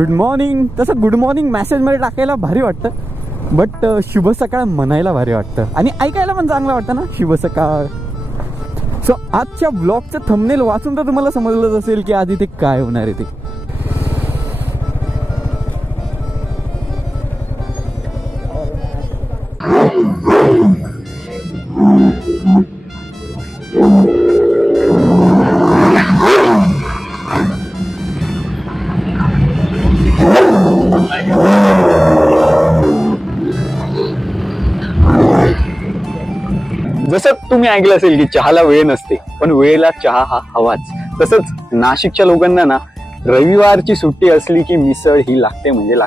Good morning. तसं good morning मेसेजमध्ये टाकायला भारी वाटतं, बट शुभ सकाळ म्हणायला भारी वाटतं आणि ऐकायला पण चांगलं वाटतं ना, शुभ सकाळ. सो आजच्या ब्लॉगचं थंबनेल वाचून तर तुम्हाला समजलंच असेल की आज इथे काय होणार आहे ते. जसं तुम्ही ऐकलं असेल की चहाला वेळ नसते, पण वेळेला चहा हा हवाच. तसंच नाशिकच्या लोकांना ना रविवारची सुट्टी असली की मिसळ ही लागते म्हणजे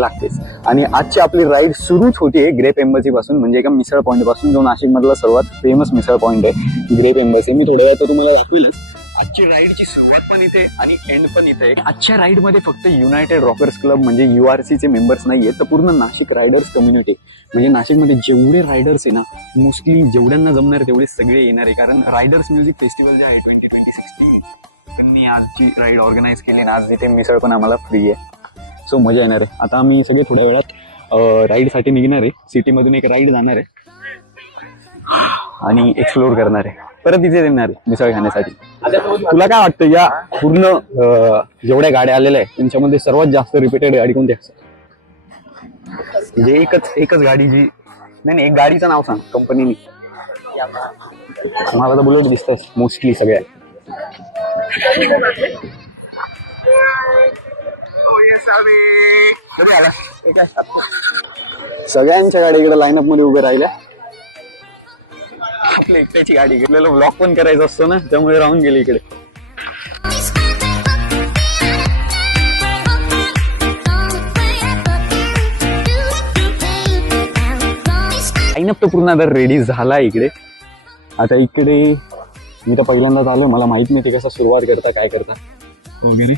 लागतेच. आणि आजची आपली राईड सुरूच होती ग्रेप एम्बसी पासून, म्हणजे एका मिसळ पॉईंट पासून, जो नाशिक मधला सर्वात फेमस मिसळ पॉईंट आहे ग्रेप एम्बसी. मी थोड्या वेळात तुम्हाला दाखवेलच. आजची राईडची सुरुवात पण इथे आणि एंड पण इथे. आजच्या राईड मध्ये फक्त युनायटेड रॉकर्स क्लब म्हणजे URC चे मेंबर्स नाहीये, तर पूर्ण नाशिक रायडर्स कम्युनिटी, म्हणजे नाशिकमध्ये जेवढे रायडर्स आहे ना, मोस्टली जेवढ्यांना जमणार तेवढे सगळे येणार आहे. कारण रायडर्स म्युझिक फेस्टिवल जे आहे 2016 त्यांनी आजची राईड ऑर्गनाईज केली आणि आज इथे मिसळ पण आम्हाला फ्री आहे. सो मजा येणार आहे. आता आम्ही सगळे थोड्या वेळात राईडसाठी निघणार आहे. सिटीमधून एक राईड जाणार आहे आणि एक्सप्लोर करणार आहे, परत इथे येणार आहे मिसळ खाण्यासाठी. तुला काय वाटतं या पूर्ण जेवढ्या गाड्या आलेल्या आहेत त्यांच्यामध्ये सर्वात जास्त रिपीटेड गाडी कोणती असते? म्हणजे एकच गाडी जी नाही, एक गाडीचं नाव सांग कंपनीने. मला तर बुलेट दिसतंय मोस्टली सगळ्या. सगळ्यांच्या गाडी इकडे लाईनअप मध्ये उभे राहिल्या. आपल्या एकट्याची गाडी घेतलेलं ब्लॉक पण करायचं असतो ना, त्यामुळे राहून गेली इकडे. लाईनअप तर पूर्ण आता रेडी झाला इकडे. आता इकडे मी तर पहिल्यांदाच आलो, मला माहित नाही ते कसं सुरुवात करता काय करता वगैरे,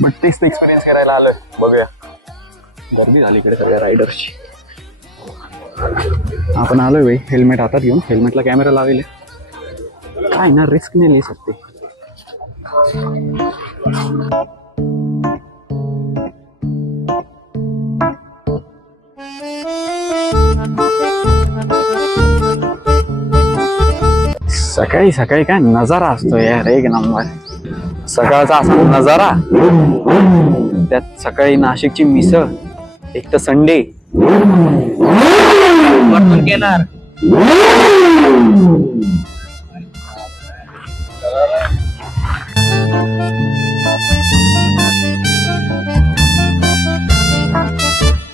बट तेच एक्सपिरियन्स करायला आलोय. बघूया. गर्दी झाली इकडे सगळ्या रायडर्सची. आपण आलोय भाई हेल्मेट हातात घेऊन. हेल्मेटला कॅमेरा लावले काय ना, रिस्क नाही ले सकते. सकाळी सकाळी काय नजारा असतो यार, एक नंबर. सकाळचा असा नजारा, त्यात सकाळी नाशिकची मिसळ, एक तर संडे.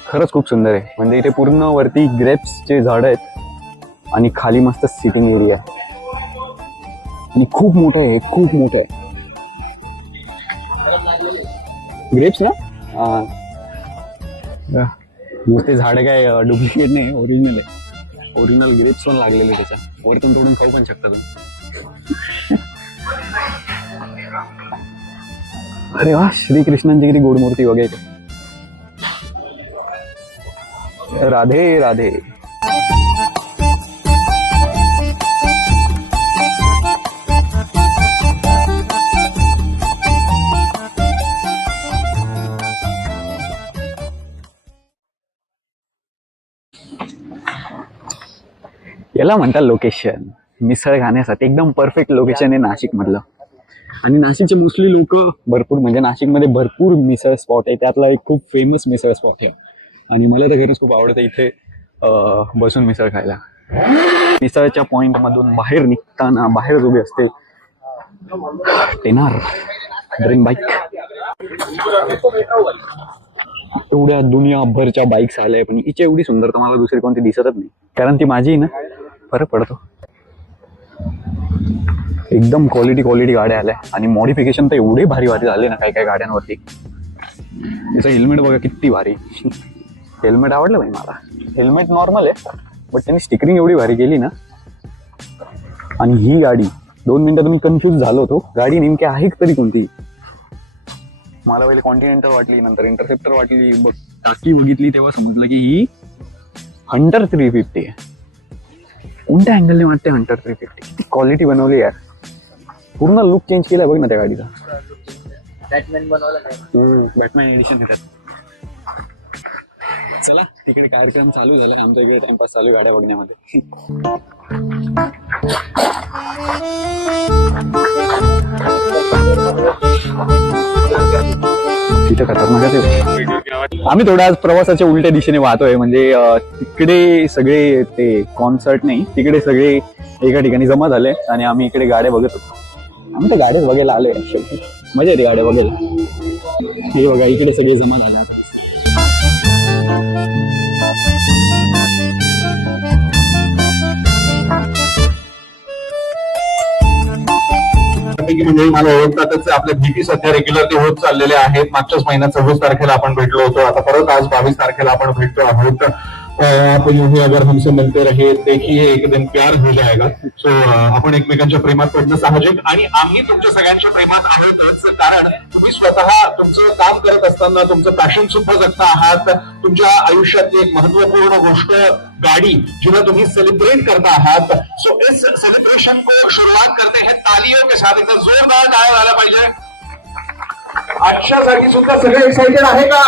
खरंच खूप सुंदर आहे. म्हणजे इथे पूर्ण वरती ग्रेप्सचे झाड आहेत आणि खाली मस्त सिटिंग एरिया आहे आणि खूप मोठं आहे, खूप मोठं आहे. ग्रेप्स ना, नुसते झाड काय डुप्लिकेट नाही, ओरिजिनल आहे. ओरिजिनल ग्रेप्स पण लागलेले त्याच्या वरतून तोडून खाऊ पण शकता तुम्ही. अरे वा, श्रीकृष्णांची किती गोड मूर्ती वगैरे. राधे राधे. याला म्हणतात लोकेशन. मिसळ खाण्यासाठी एकदम परफेक्ट लोकेशन आहे नाशिक मधलं. आणि नाशिकचे मोस्टली लोक भरपूर, म्हणजे नाशिकमध्ये भरपूर मिसळ स्पॉट आहे, त्यातला एक खूप फेमस मिसळ स्पॉट आहे. आणि मला तर खरंच खूप आवडतं इथे बसून मिसळ खायला. मिसळच्या पॉइंट मधून बाहेर निघताना बाहेर उभे असते टेनार ड्रीम बाईक. एवढ्या दुनियाभरच्या बाईक्स आल्या, पण हिची एवढी सुंदर तर मला दुसरी कोणती दिसतच नाही, कारण ती माझी ना. फरक पडतो. एकदम क्वालिटी गाड्या आल्या आणि मॉडिफिकेशन तर एवढे भारी झाले ना काही गाड्यांवरती. त्याचं हेल्मेट बघा किती भारी. हेल्मेट आवडलं भाई मला. हेल्मेट नॉर्मल आहे, बट त्यांनी स्टिकरिंग एवढी भारी केली ना. आणि ही गाडी 2 मिनिटं तुम्ही कन्फ्युज झालो होतो, गाडी नेमकी आहे तरी कोणती. मला पहिले कॉन्टिनेंटल वाटली, नंतर इंटरसेप्टर वाटली, बघ टाकी बघितली तेव्हा समजलं की ही हंटर 350 आहे. कोणत्या अँगलने वाटते हंटर 350. किती क्वालिटी बनवली यार, पूर्ण लुक चेंज केलाय बघ ना त्या गाडीचा. बॅटमॅन बनवलं काय बॅटमॅन एडिशन येतात. चला तिकडे कार्यक्रम चालू झाला, आमच्या इकडे टाइमपास चालू गाड्या बघण्यामध्ये. तिथं खतरनाक आहे. आम्ही थोडा आज प्रवासाच्या उलट्या दिशेने वाहतोय, म्हणजे तिकडे सगळे ते कॉन्सर्ट नाही, तिकडे सगळे एका ठिकाणी जमा झाले आणि आम्ही इकडे गाड्या बघत होतो. आम्ही तर गाड्याच बघायला आलोय, शेवटी मजा येते गाड्या बघायला. हे बघा इकडे सगळे जमा झाले. म्हणजे मला ओळखतातच. आपल्या भेटी सध्या रेग्युलर ते होत चाललेले आहेत. मागच्याच महिन्यात 26 तारखेला आपण भेटलो होतो, आता परत आज 22 तारखेला आपण भेटतो आहोत. आप यूं ही अगर हमसे मिलते रहे देखिए एक दिन प्यार हो जाएगा. सो आपण एकमेकांच्या प्रेमात पडणं साहजिक, आणि आम्ही तुमच्या सगळ्यांच्या प्रेमात आहोतच, कारण तुम्ही स्वतः तुमचं काम करत असताना तुमचं पॅशन सुद्धा जगता आहात. तुमच्या आयुष्यातली एक महत्वपूर्ण गोष्ट गाडी, जिला तुम्ही सेलिब्रेट करता आहात. सो इस सेलिब्रेशन को शुरुआत करते हैं तालियों के साथ. एकदा जोरदार टाळ्या झाला पाहिजे. आजच्यासाठी सुद्धा सगळे एक्साइटेड आहे का?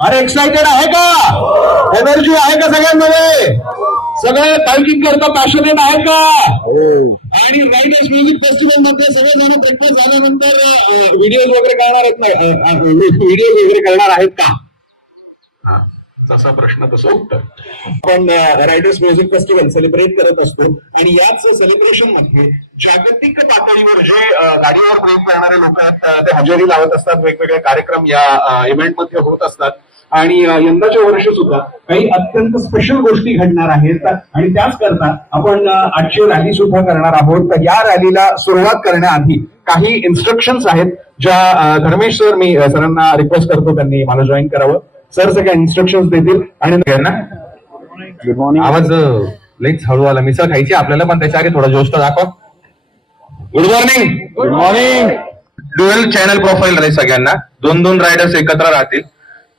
अरे एक्साइटेड आहे का? एनर्जी आहे का सगळ्यांमध्ये? सगळे बाईकिंग करता पॅशनेट आहे का? आणि राईडर्स म्युझिक फेस्टिवल मध्ये सगळेजण ब्रेकफास्ट झाल्यानंतर व्हिडिओ वगैरे करणार आहेत नाही? व्हिडिओ वगैरे करणार आहेत का? जसा प्रश्न तसं उत्तर. आपण रायडर्स म्युझिक फेस्टिवल सेलिब्रेट करत असतो, आणि याच सेलिब्रेशन मध्ये जागतिक पातळीवर जे गाडीवर प्रेम करणारे लोक आहेत ते हजेरी लावत असतात. वेगवेगळे कार्यक्रम या इव्हेंट मध्ये होत असतात, आणि यंदाच्या वर्षी सुद्धा काही अत्यंत स्पेशल गोष्टी घडणार आहेत, आणि त्याच करता आपण आजची रॅली सुद्धा करणार आहोत. तर या रॅलीला सुरुवात करण्याआधी काही इन्स्ट्रक्शन्स आहेत, ज्या धर्मेश सर, मी सरांना रिक्वेस्ट करतो त्यांनी मला जॉईन करावं. सर सगळ्या इन्स्ट्रक्शन्स देतील. आणि गुड मॉर्निंग. आवाज लईच हळू आला. मिसळ खायची आपल्याला, पण त्याच्या आधी थोडा जोश तर दाखवा. Good morning. Good morning. Dual channel profile राहील सगळ्यांना. 2-2 रायडर्स एकत्र राहतील,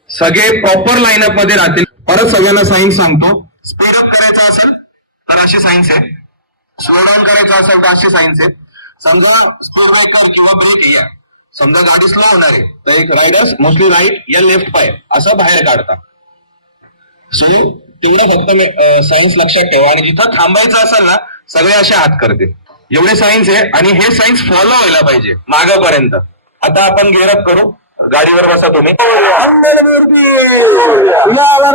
सगळे प्रॉपर लाईनअप मध्ये राहतील. परत सगळ्यांना सायन्स सांगतो. स्पीड अप करायचं असेल तर अशी सायन्स आहे, स्लो डाऊन करायचं असेल तर अशी सायन्स आहे. समजा स्पीड ब्रेकर किंवा ब्रेक आहे, समजा गाडी स्लो होणार आहे तर एक रायडर्स मोस्टली राईट या लेफ्ट पाय असं बाहेर काढता. सो तेवढं फक्त सायन्स लक्षात ठेवा, आणि जिथं थांबायचं असेल ना सगळे असे हात करतील. एवढे सायन्स आहे, आणि हे सायन्स फॉलो व्हायला पाहिजे मागापर्यंत. आता आपण गेअरअप करू. गाडीवर बसा तुम्ही.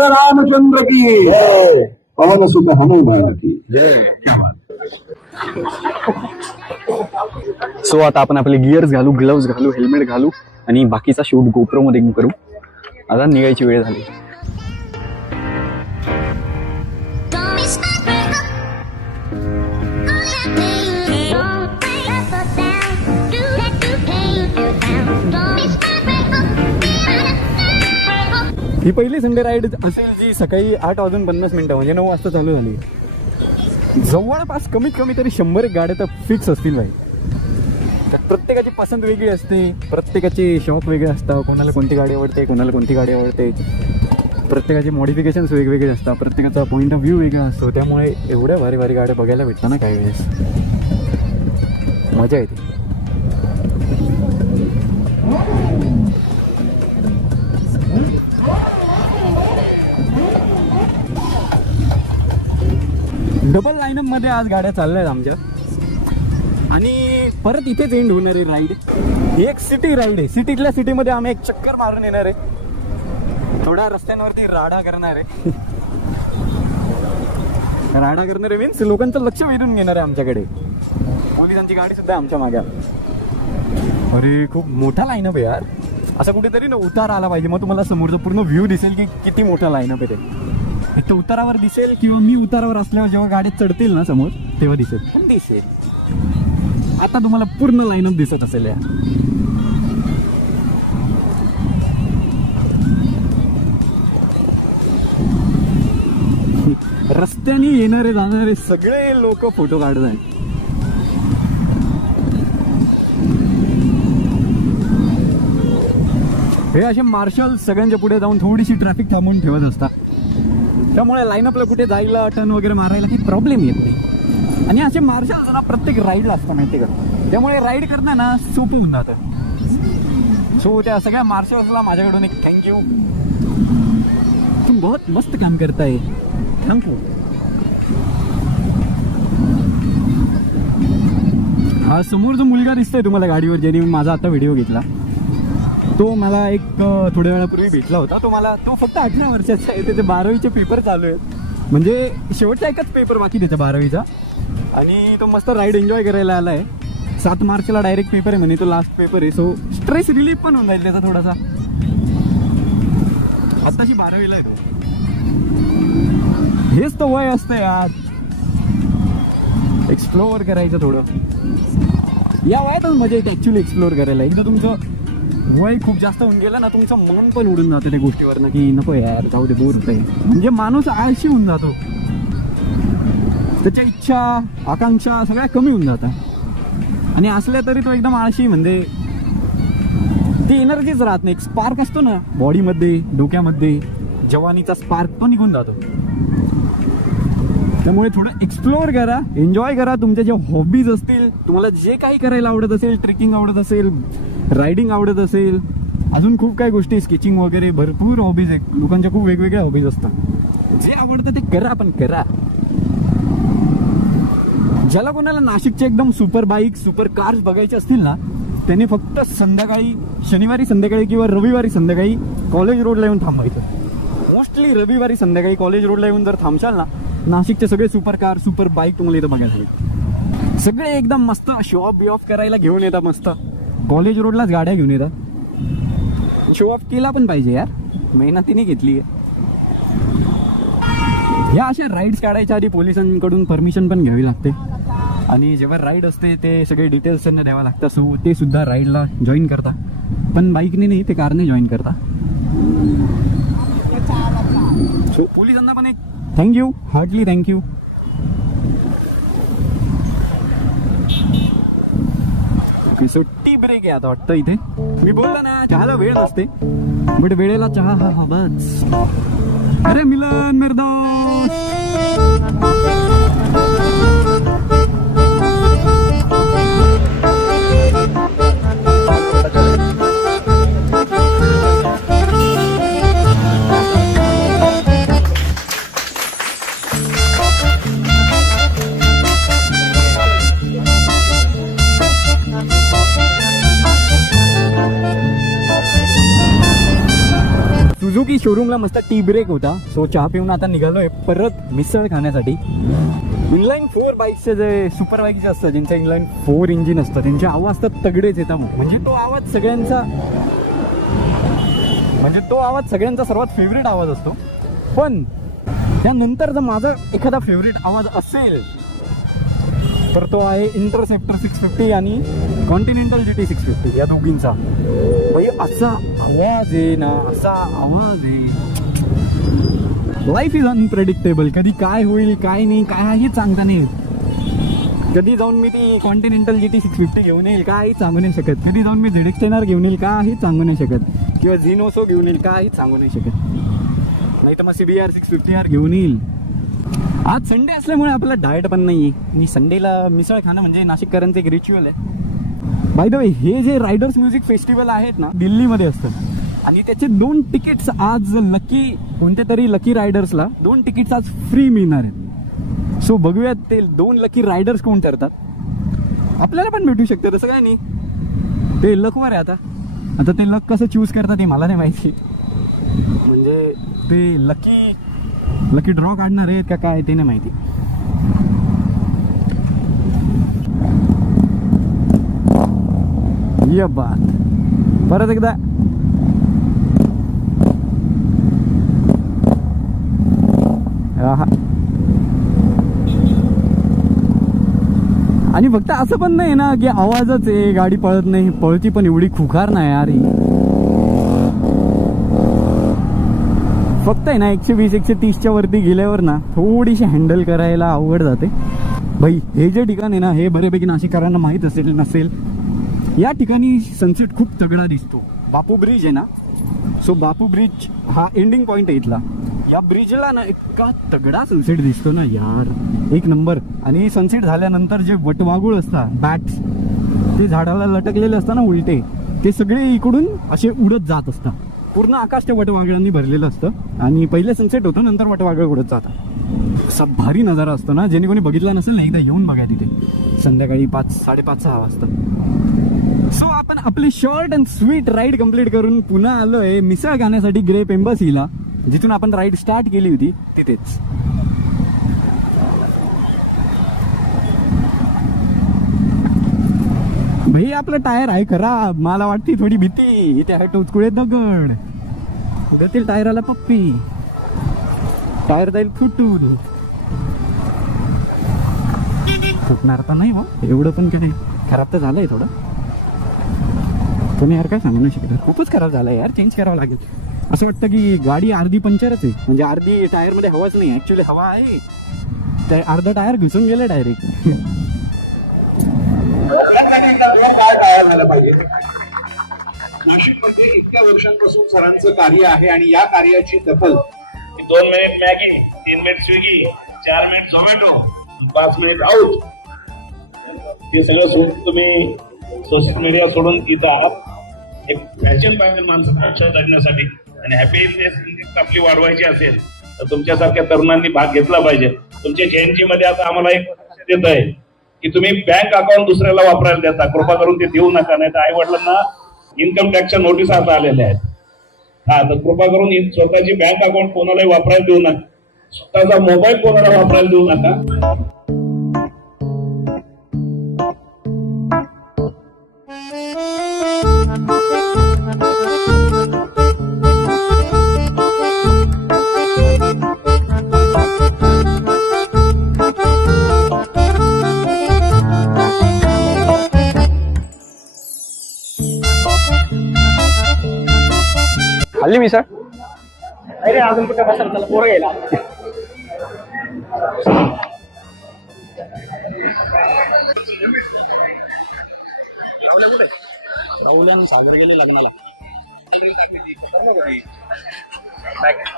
रामचंद्र की पवन सुख हनुमान की जय. सो आता आपण आपले गिअर्स घालू, ग्लव्स घालू, हेल्मेट घालू, आणि बाकीचा शूट गोप्रो मध्ये करू. आता निघायची वेळ झाली. ही पहिली संडे राईड असेल जी सकाळी 8:50 म्हणजे 9 वाजता चालू झाली. जवळपास कमीत कमी तरी 100 गाड्या तर फिक्स असतील भाई. तर प्रत्येकाची पसंत वेगळी असते, प्रत्येकाचे शौक वेगळे असतात. कोणाला कोणती गाडी आवडते, कोणाला कोणती गाडी आवडते. प्रत्येकाचे मॉडिफिकेशन्स वेगवेगळे असतात, प्रत्येकाचा पॉईंट ऑफ व्ह्यू वेगळा असतो. त्यामुळे एवढ्या भारी भारी गाड्या बघायला भेटतात ना काही वेळेस, मजा येते. डबल लाईनअप मध्ये आज गाड्या चालल्या आहेत आमच्या, आणि परत इथेच एंड होणार आहे राईड. ही एक सिटी राईड आहे. सिटीतल्या सिटीमध्ये आम्ही एक चक्कर मारून येणार आहे. थोड्या रस्त्यांवरती राडा करणार आहे. राडा करणार आहे मीन्स लोकांचं लक्ष वेधून घेणार आहे आमच्याकडे. पोलिसांची गाडी सुद्धा आहे आमच्या मागे. अरे खूप मोठा लाईनअप आहे यार. असं कुठेतरी ना उतार आला पाहिजे, मग तुम्हाला समोरचा पूर्ण व्ह्यू दिसेल की किती मोठा लाईनअप आहे ते. एक तर उतारावर दिसेल, किंवा मी उतारावर असल्यावर जेव्हा गाडीत चढतील ना समोर तेव्हा दिसेल. पण दिसेल. आता तुम्हाला पूर्ण लाईनअप दिसत असेल या. रस्त्याने येणारे जाणारे सगळे लोक फोटो काढत आहेत. हे असे मार्शल सगळ्यांच्या पुढे जाऊन थोडीशी ट्रॅफिक थांबवून ठेवत असतात. त्यामुळे लाईनअपला कुठे जायला, टर्न वगैरे मारायला काही प्रॉब्लेम येत नाही. आणि असे मार्शल जरा प्रत्येक राईडला असतं माहिती का, त्यामुळे राईड करणं ना सोपं होऊन जातं. सो त्या सगळ्या मार्शल्सला माझ्याकडून एक थँक्यू. तुम बहुत मस्त काम करताय. थँक्यू. हा समोर जो मुलगा दिसतोय तुम्हाला गाडीवर, ज्याने माझा आता व्हिडिओ घेतला, तो मला एक थोड्या वेळापूर्वी भेटला होता. तो फक्त 18 वर्षाचा आहे. त्याचे 12वीचे पेपर चालू आहेत, म्हणजे शेवटचा एकच पेपर बाकी त्याचा 12वीचा. आणि तो मस्त राईड एन्जॉय करायला आला आहे. 7 मार्चला डायरेक्ट पेपर आहे म्हणे, तो लास्ट पेपर आहे. सो स्ट्रेस रिलीफ पण होऊन जाईल त्याचा थोडासा. आत्ताशी 12वीला आहे तो. हेच तो वय असतं यार, एक्सप्लोअर करायचं थोडं. या वयातच मजा येते ॲक्च्युली एक्सप्लोअर करायला. एकदा तुमचं वय खूप जास्त होऊन गेलं ना, तुमचं मन पण उडून जातं त्या गोष्टीवरनं की नको यार जाऊ दे, बोर होतंय. म्हणजे माणूस आळशी होऊन जातो, त्याच्या इच्छा आकांक्षा सगळ्या कमी होऊन जातात. आणि असल्या तरी तो एकदम आळशी, म्हणजे ती एनर्जीच राहत नाही. एक स्पार्क असतो ना बॉडीमध्ये, डोक्यामध्ये, जवानीचा स्पार्क, तो निघून जातो. त्यामुळे थोडं एक्सप्लोअर करा, एन्जॉय करा. तुमच्या ज्या हॉबीज असतील, तुम्हाला जे काही करायला आवडत असेल, ट्रेकिंग आवडत असेल, रायडिंग आवडत असेल, अजून खूप काही गोष्टी, स्केचिंग वगैरे, भरपूर हॉबीज आहेत. लोकांच्या खूप वेगवेगळ्या हॉबीज असतात. जे आवडतं ते करा, पण करा. ज्याला कोणाला नाशिकचे एकदम सुपर बाईक, सुपर कार्स बघायचे असतील ना, त्याने फक्त संध्याकाळी, शनिवारी संध्याकाळी किंवा रविवारी संध्याकाळी कॉलेज रोडला येऊन थांबायचं. मोस्टली रविवारी संध्याकाळी कॉलेज रोडला येऊन जर थांबशाल ना, नाशिकचे सगळे सुपर कार, सुपर बाईक तुम्हाला इथं बघायला मिळतील. सगळे एकदम मस्त शो ऑफ बी ऑफ करायला घेऊन येतात. मस्त कॉलेज रोडलाच गाड्या घेऊन येतात. शो ऑफ केला पण पाहिजे यार, मेहनतीने घेतली आहे. या अशा राईड्स काढायच्या आधी पोलिसांकडून परमिशन पण घ्यावी लागते. आणि जेव्हा राईड असते ते सगळे डिटेल्स त्यांना द्यावं लागतं. सो ते सुद्धा राईडला जॉईन करता, पण बाईकने नाही, ते कारने जॉईन करता. सो पोलिसांना पण एक thank you, heartly thank you. So tea break आहे आता वाटतं इथे. मी बोललो ना चहाला वेळ नसते, बट वेळेला चहा हा हवाच. अरे मिलन मेरे दोस्त. सुझुकी शोरूमला मस्त टी ब्रेक होता. सो चहा पिऊन आता निघालोय परत मिसळ खाण्यासाठी. इनलाईन 4 बाईक्सचे जे सुपर बाईकचे असतात, ज्यांचं इनलाईन 4 इंजिन असतं, त्यांचे आवाज तर तगडेच येतात. म्हणजे तो आवाज सगळ्यांचा सर्वात फेवरेट आवाज असतो. पण त्यानंतर जर माझा एखादा फेवरेट आवाज असेल तर तो आहे इंटरसेप्टर 650 आणि कॉन्टिनेंटल GT 650, या दोघींचा. भाई असा आवाज आहे ना, असा आवाज आहे. Life is unpredictable. कधी काय होईल, काय नाही, काही सांगता नाही. कधी जाऊन मी ती कॉन्टिनेंटल GT 650 घेऊन येईल, काही सांगू नाही शकत. कधी जाऊन मी ZX-10R घेऊन येईल, काहीच सांगू नाही शकत. किंवा झिनोसो घेऊन येईल, काहीच सांगू नाही शकत. नाही तर मग CBR 650R घेऊन येईल. आज संडे असल्यामुळे आपला डाएट पण नाही आहे. आणि संडेला मिसळ खाणं म्हणजे नाशिककरांचं एक रिच्युअल आहे. बाय द वे, हे जे रायडर्स म्युझिक फेस्टिवल आहेत ना, दिल्लीमध्ये असतं. आणि त्याचे 2 तिकीट्स आज कोणत्या तरी लकी रायडर्सला 2 तिकीट्स आज फ्री मिळणार आहेत. सो बघूयात ते 2 लकी रायडर्स कोण ठरतात. आपल्याला पण भेटू शकते, तसं काय नाही. ते लकवर आहे. आता ते लक कसं चूज करतात ते मला नाही माहिती. म्हणजे ते लकी ड्रॉ काढणार आहेत का काय ते नाही माहिती. ये बात परत एकदा. आणि फक्त असं पण नाही ना की आवाजच आहे, गाडी पळत नाही. पळती पण एवढी खुखार नाही यार. फक्त आहे ना 120-130च्या वरती गेल्यावर ना थोडीशी हँडल करायला अवघड जाते. भाई हे जे ठिकाण आहे ना, हे बऱ्यापैकी नाशिककरांना माहीत असेल नसेल. या ठिकाणी सनसेट खूप तगडा दिसतो. बापू ब्रिज आहे ना, सो बापू ब्रिज हा एंडिंग पॉइंट आहे इथला. या ब्रिजला ना इतका तगडा सनसेट दिसतो ना यार, एक नंबर. आणि सनसेट झाल्यानंतर जे वटवाघूळ असतात, बॅट्स, ते झाडाला लटकलेले असतात ना उलटे, ते सगळे इकडून असे उडत जात असतात. पूर्ण आकाश त्या वटवाघळांनी भरलेलं असतं आणि पहिले सनसेट होतो, नंतर वटवाघळ उडत जातात. असा भारी नजारा असतो ना, जेणे कोणी बघितला नसेल ना एकदा येऊन बघा तिथे संध्याकाळी 5-5:30-6 वाजता. सो आपण आपली short and sweet ride complete करून पुन्हा आलोय मिसळ खाण्यासाठी ग्रेप एम्बसीला, जिथून आपण राईड स्टार्ट केली होती तिथेच. भाई आपलं टायर आहे खराब, मला वाटते थोडी भीती. इथे आहे टोचकुळे दगड, उद्यातील टायराला पप्पी, टायर जाईल फुटून. फुटणार तर नाही हो एवढं, पण काय खराब तर झालंय थोडं. पण यार काय सांगू नाही शकत, खूपच खराब झालंय यार, चेंज करावं लागेल. असं वाटतं की गाडी अर्धी पंक्चरच आहे, म्हणजे अर्धी टायर मध्ये हवाच नाही. ऍक्च्युली हवा आहे, त्या अर्धा टायर घुसून गेले डायरेक्ट. काय झालं पाहिजे. नाशिकमध्ये इतक्या वर्षांपासून सरांचं कार्य आहे आणि या कार्याची दखल 2 minute Maggi, 3 minute Swiggy, 4 minute Zomato, 5 minute out, हे सगळं सोडून तुम्ही सोशल मीडिया सोडून इथं आहात. एक फॅशन पाहिजे माणसाचं जगण्यासाठी आणि हॅपीनेस आपली वाढवायची असेल तर तुमच्यासारख्या तरुणांनी भाग घेतला पाहिजे. तुमच्या JNG मध्ये आता आम्हाला एक देत आहे की तुम्ही बँक अकाउंट दुसऱ्याला वापरायला देता, कृपा करून ते देऊ नका, नाही तर आई वडिलांना इन्कम टॅक्सच्या नोटीस आता आलेल्या आहेत. हा, तर कृपा करून स्वतःची बँक अकाउंट कोणालाही वापरायला देऊ नका, स्वतःचा मोबाईल कोणाला वापरायला देऊ नका. खाल्ली मिसळ? अरे अजून कुठे बसायला, त्याला पोरं गेला.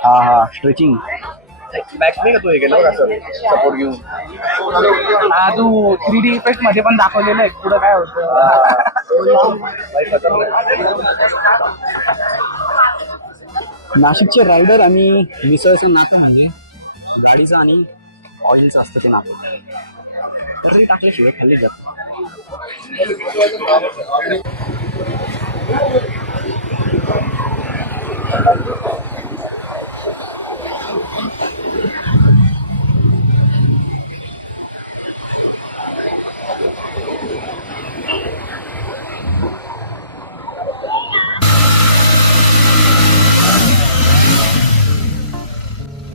हा स्ट्रेचिंग बॅक नाही का तू हे केलं का सपोर्ट घेऊन. हा तू 3D इफेक्ट मध्ये पण दाखवलेलं आहे पुढं काय होतं. नाशिकचे रायडर आणि मिसळचं नातं म्हणजे गाडीचं आणि ऑइलचं असतं ते नातं. तरी टाकल्याशिवाय खाल्ले जात.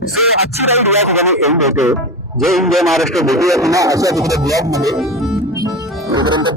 सो आजची राईड या ठिकाणी एंड होते. जय हिंद, जय महाराष्ट्र. भेटूया पुन्हा अशा तिकडे ब्लॉग मध्ये. तोपर्यंत